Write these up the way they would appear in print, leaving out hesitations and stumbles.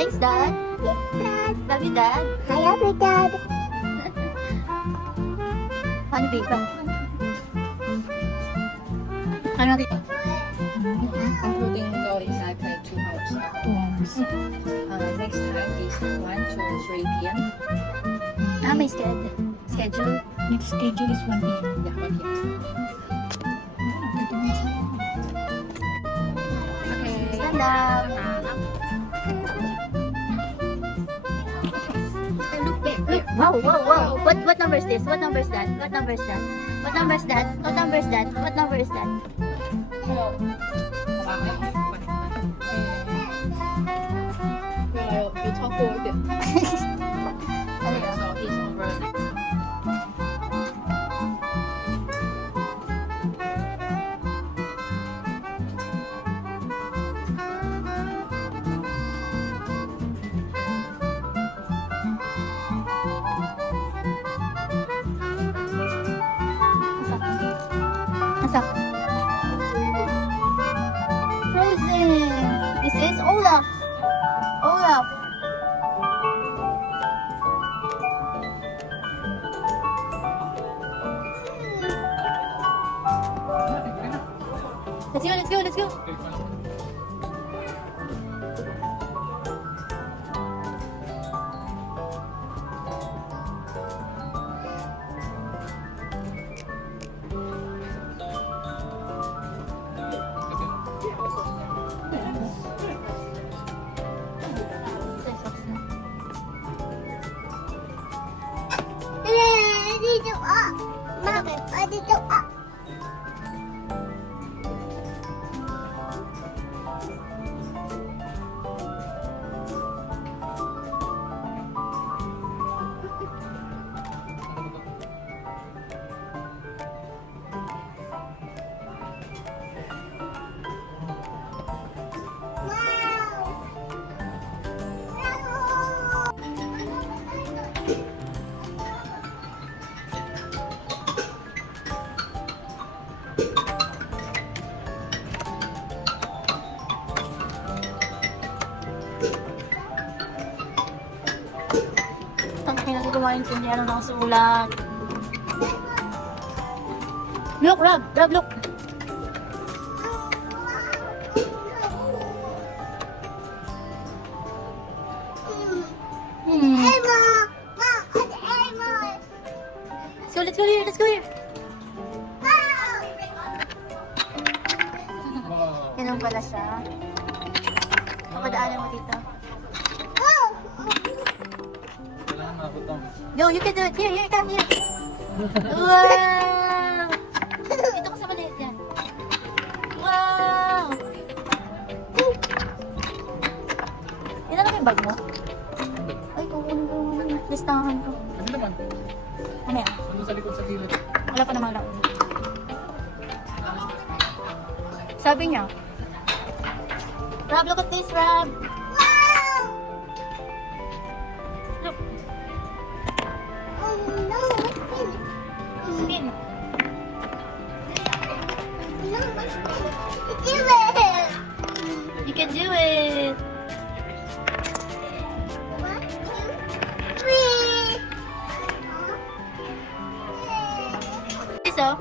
Thanks, Dad. Love you, Dad. I love you, Dad. Ano, babe? Ano dito? Including going inside by 2 hours. 2 hours. Next time is 1 to 3 p.m. May schedule. Next schedule is 1 p.m. Yeah, 1 p.m. Okay. Stand up. Look, babe. Look. Wow, wow, wow. What number is this? What number is that? What number is that? What number is that? What number is that? What number is that? You talk over it. Ano yun? So it's over. Asa? Frozen. This is Olaf. Olaf. Let's go, let's go, let's go. Dito ah. Dito ah. Ang pinagagawain ko niya ng sulat. Look, Rob, look. Elmo. Mom, it's Elmo. Let's go here, let's go here. Ganun pala siya. Papadaanan mo dito. Yo, you can do it. Here, come here. Wow! Dito ka sa maliit yan. Wow! Ilan na yung bag mo? Ay, kukunin ko. Listahan ko. Ano naman? Ano yan? Ano sa likod sa gilid? Wala pa naman ako. Sabi niya. Rob, look at this, Rob. Look, spin. You can do it. This, oh.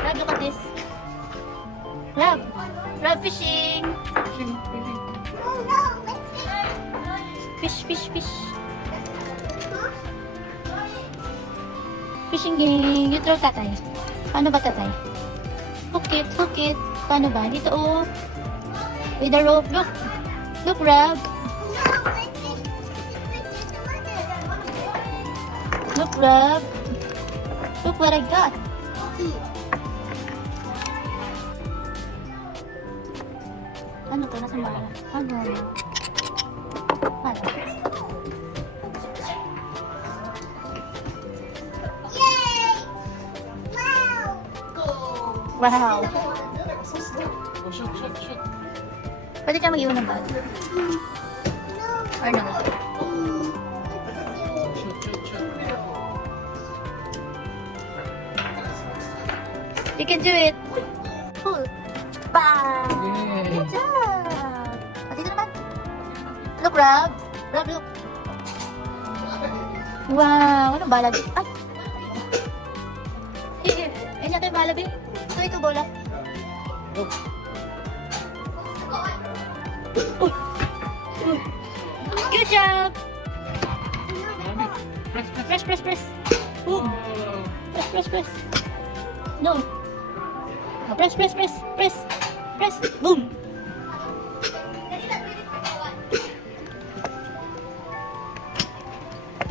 Rob, look at this. Rob, fishing. Fish. Fishing game. You throw tatay. Paano ba tatay? Hook it. Paano ba? Dito, oh. With the rope. Look, Rob. Look, Rob. Look what I got. Ano to? Nasa mara? Ano? Wow. Oh, shoot. Pwede ka mag-iwan ng bag. Or no? Shoot. You can do it. Pull. Bang! Yay. Good job. Rob. Rob, look. Wow, ano bala? Ay! Here. Ay, siya tayo bala, babe. Ito, bola. Uy! Uy! Good job! Press. Boom! Press. No. Oh, press. Boom!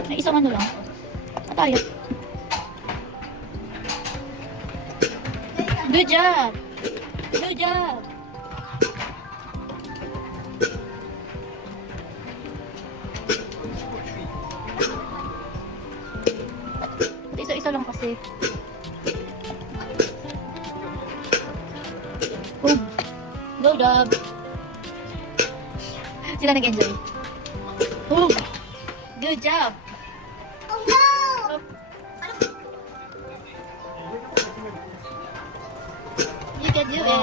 May isang ano lang. Tayo. Good job! Isa lang kasi. Boom! Good job! Sila nag-enjoy. Boom! Good job! Oh no! You can do it.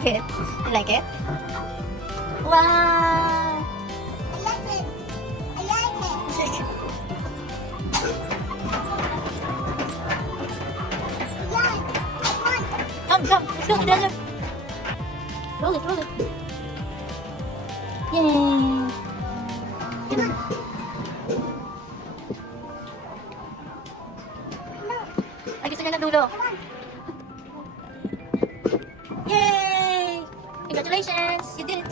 You like it? Wow! I like it. Come, let's go together. Roll it. Yay! Ay, gusto niya na dulo. Yay! Congratulations! You did it!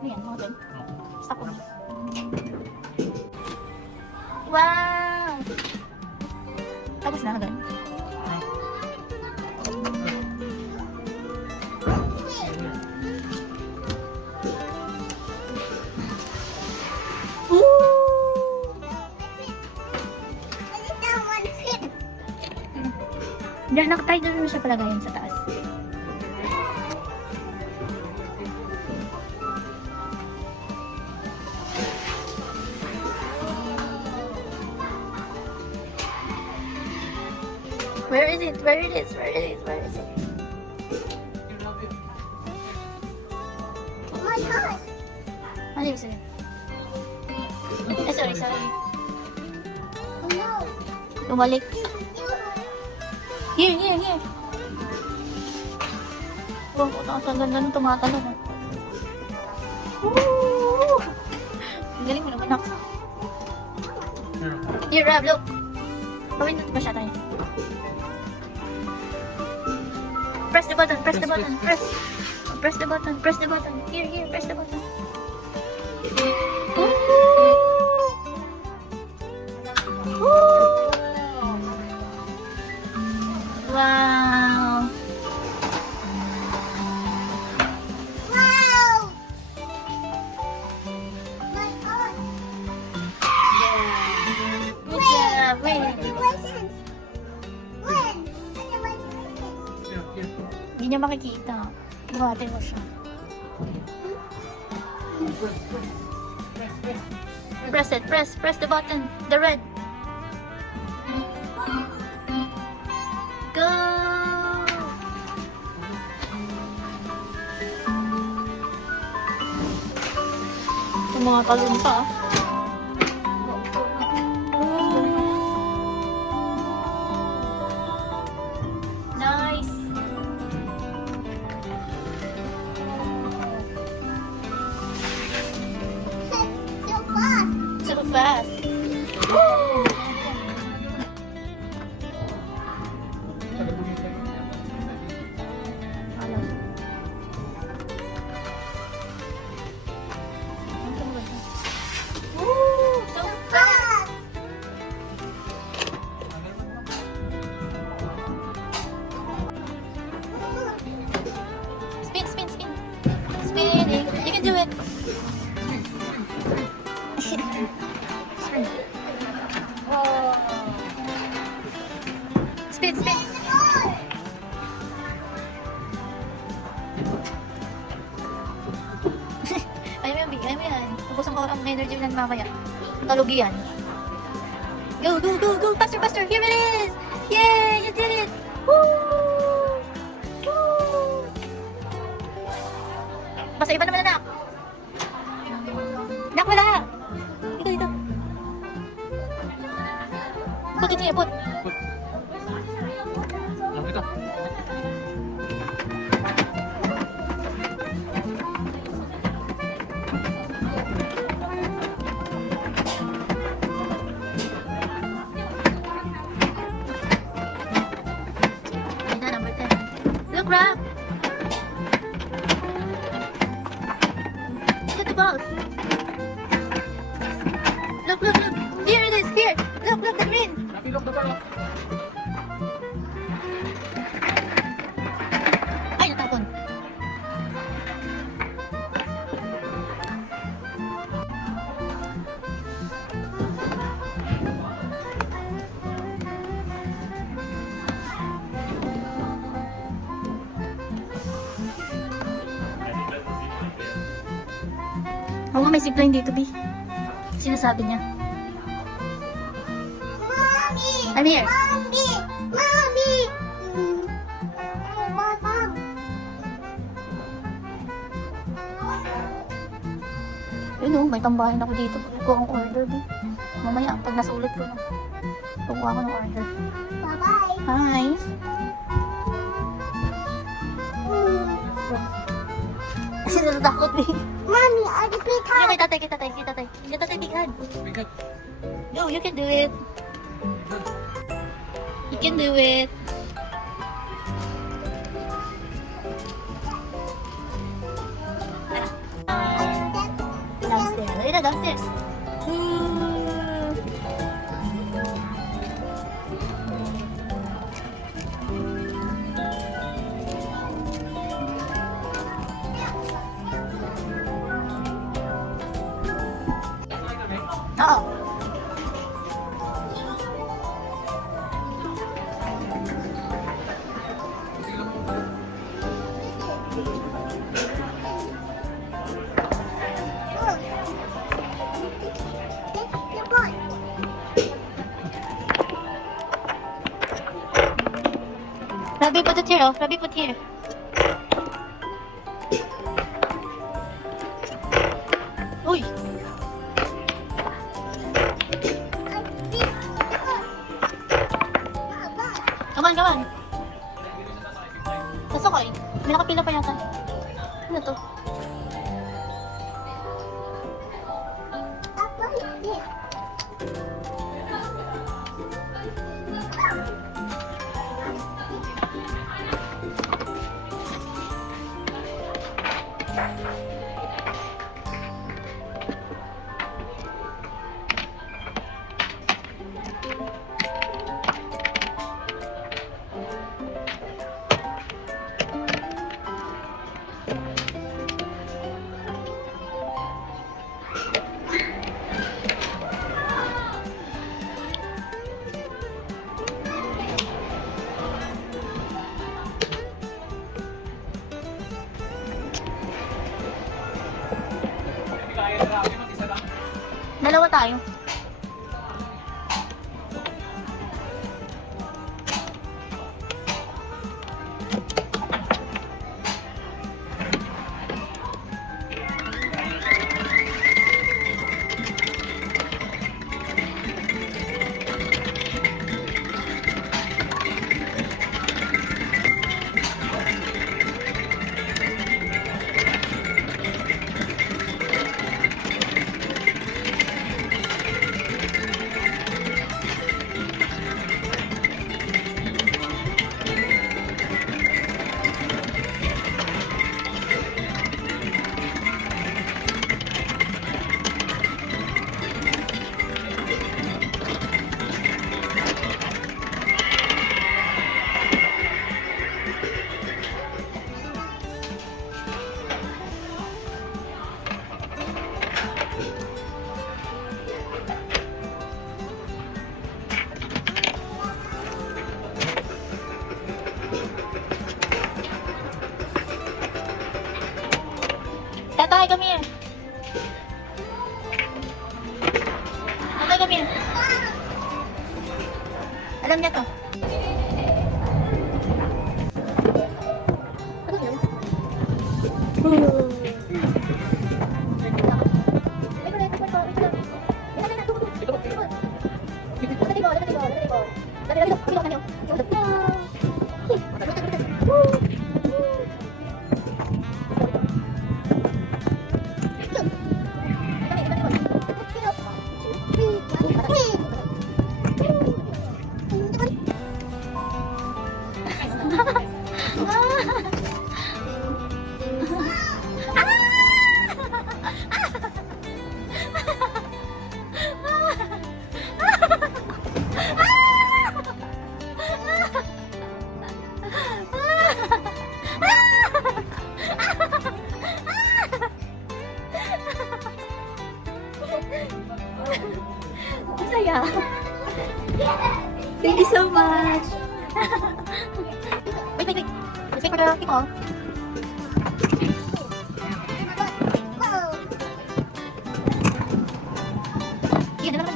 Ayan, mga doon. Stop ko na. Wow! Tapos na doon. Diyan, nakatay doon na siya palagayan sa taas. Where is it? My God. Ano yung sa'yo? Sorry. Oh no. Bumalik. Here. Oh, ang ganda nung tumatalon. Woo! Ang galing mo naman, nak. Here, Rob, look. Pawin natin pa siya tayo. Press the button. Press the button. Here, press the button. Wow! Wow. My God. Good job! Wait, Congratulations. When? Congratulations. hindi niya makikita. Buhatin mo siya. Press the button. The red. Go! Yung mga talon pa. Nice! So fast. So fast. Woo! So fast! Spin. Spinning. You can do it. Spin. Wow. Spin, spin. Ayaw mo yan. Ubusan ko ang energy ng mamaya. Talugi yan. Go, go, go, go! Faster, faster! Here it is! Yay! You did it! Woo! Woo! Basta iba naman, anak! Anak, wala! Dito, dito. Put it here, put. Lang kita. Ayun na, number 10. Look, Rob! Look at the balls. Look, look, look. Here it is, here. Look, look, the green. Napilok na pala. Ay, natapon. Oo nga, may zipline dito, B. Sinasabi niya. Mommy! I'm here. Mommy! Mommy! Bottom. Yun o, may tambahin ako dito. Kuha akong order, B. Mamaya, pag nasulit ko na. Kukuha ako ng order. Bye-bye. Hi. Natatakot, B. Mommy, I repeat Kay her. tatay, kay tatay, kay tatay. Kay tatay, big hand. Bigat. Go, you can do it. You can do it. Downstairs. Ayun na, downstairs. Oo. Your boy. Rabi, put it here, oh. Rabi, put here. Uy! Come on, come on. Pasok ko eh. May nakapila pa yata. Ano to? Dalawa tayo. Tatay, come here. Tatay, come here. Alam niya to. Ano yun? Saya. Thank you so much. Wait. Let's wait for the people. Iya, dengar.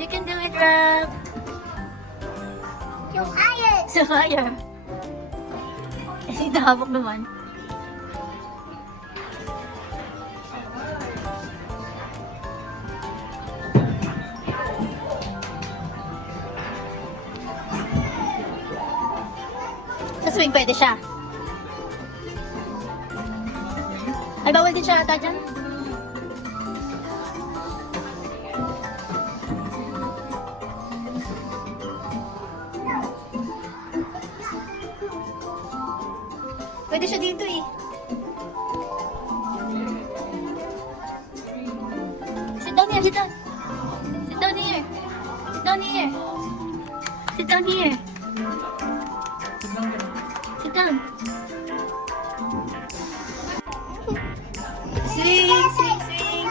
You can do it, Rob. Yung iron. So higher. Kasi nahabok naman. Sa swing pwede siya. Ay, bawal din siya ata dyan. Pwede siya dito eh. Sit down here, sit down. Sit down here. Sit down here. Sit down here. Sit down. Swing, swing, swing.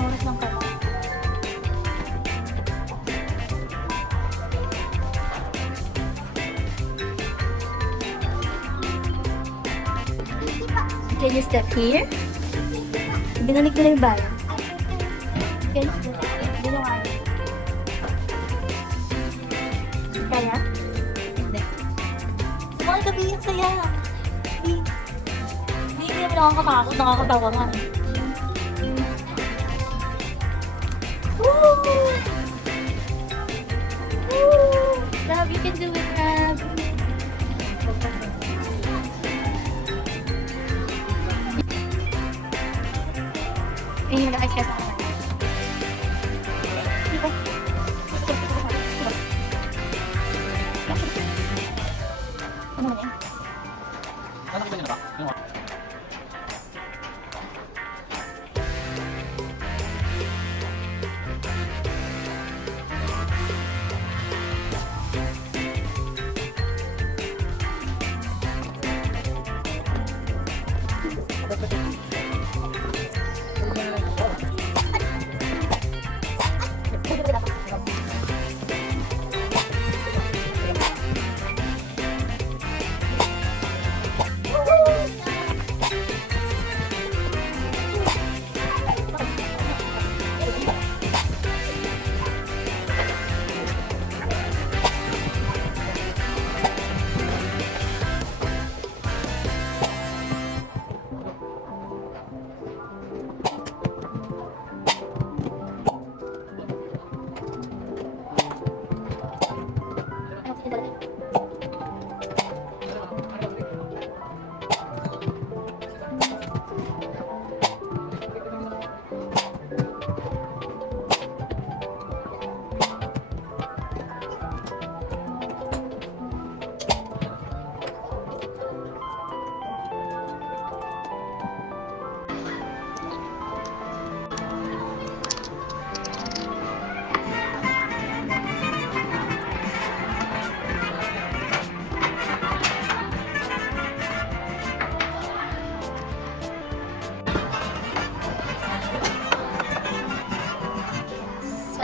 Oras lang pala. Can you step here? Binalik ko na yung bayo. Can you step here? Ginawa niya. Kaya? Hindi. Sumakay ka, Bea. Ang saya. Bea. Hindi naman nakakatakot. Nakakatawa nga eh. Woo! Woo! Rob, you can do it, Rob. Ayun yung naka-stress ako. Diba? Ano na yan? Nakakita niyo na ba? Yung-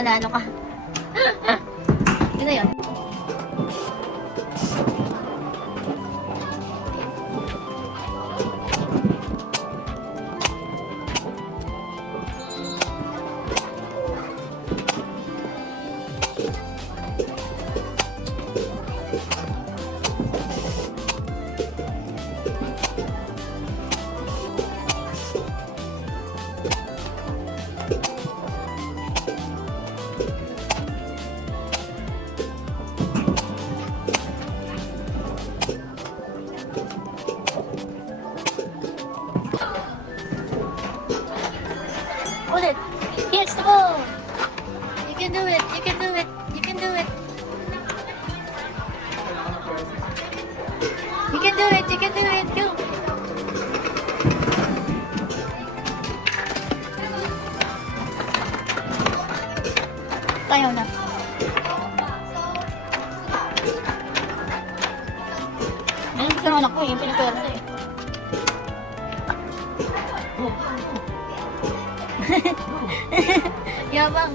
mananalo ka. Yun na yun. Ulit. Here's the ball. You can do it. You can do it. You can do it. You can do it. You can do it. Go. Tayo na. Ayun, gusto ng anak ko eh. Yung pinipwersa eh. Yabang.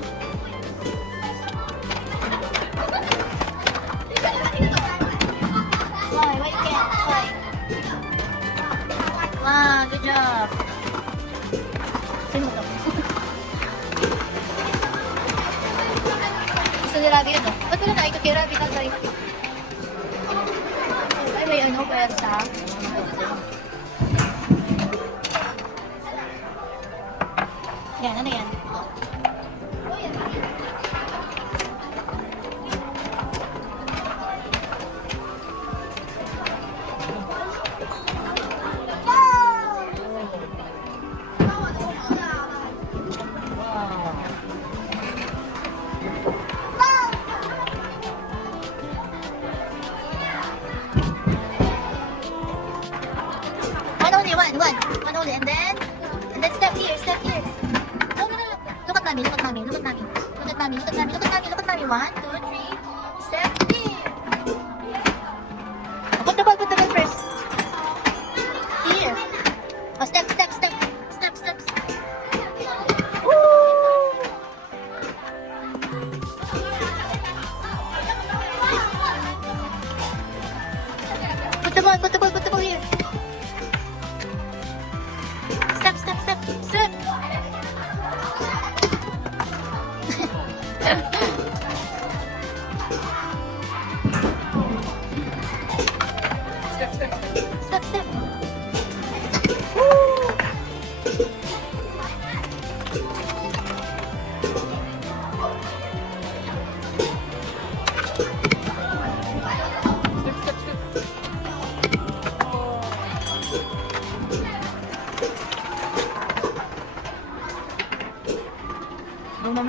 Why you can't? Why? Wow, good job. Sino to? Gusto ni Rabi ito. Ba't wala na ikot kay Rabi? Tagay. Ay, may ano, pwersa. Yan, ano yan? One only, and then step here, step here. No, no, no, no. Look at mommy, look at mommy, look at mommy. Look at mommy, look at mommy, look at mommy, look at mommy. 1, 2, 3, step here. Put the ball first. Here. Oh, step. Woo! Put the ball here. Step. Step. Woo! No.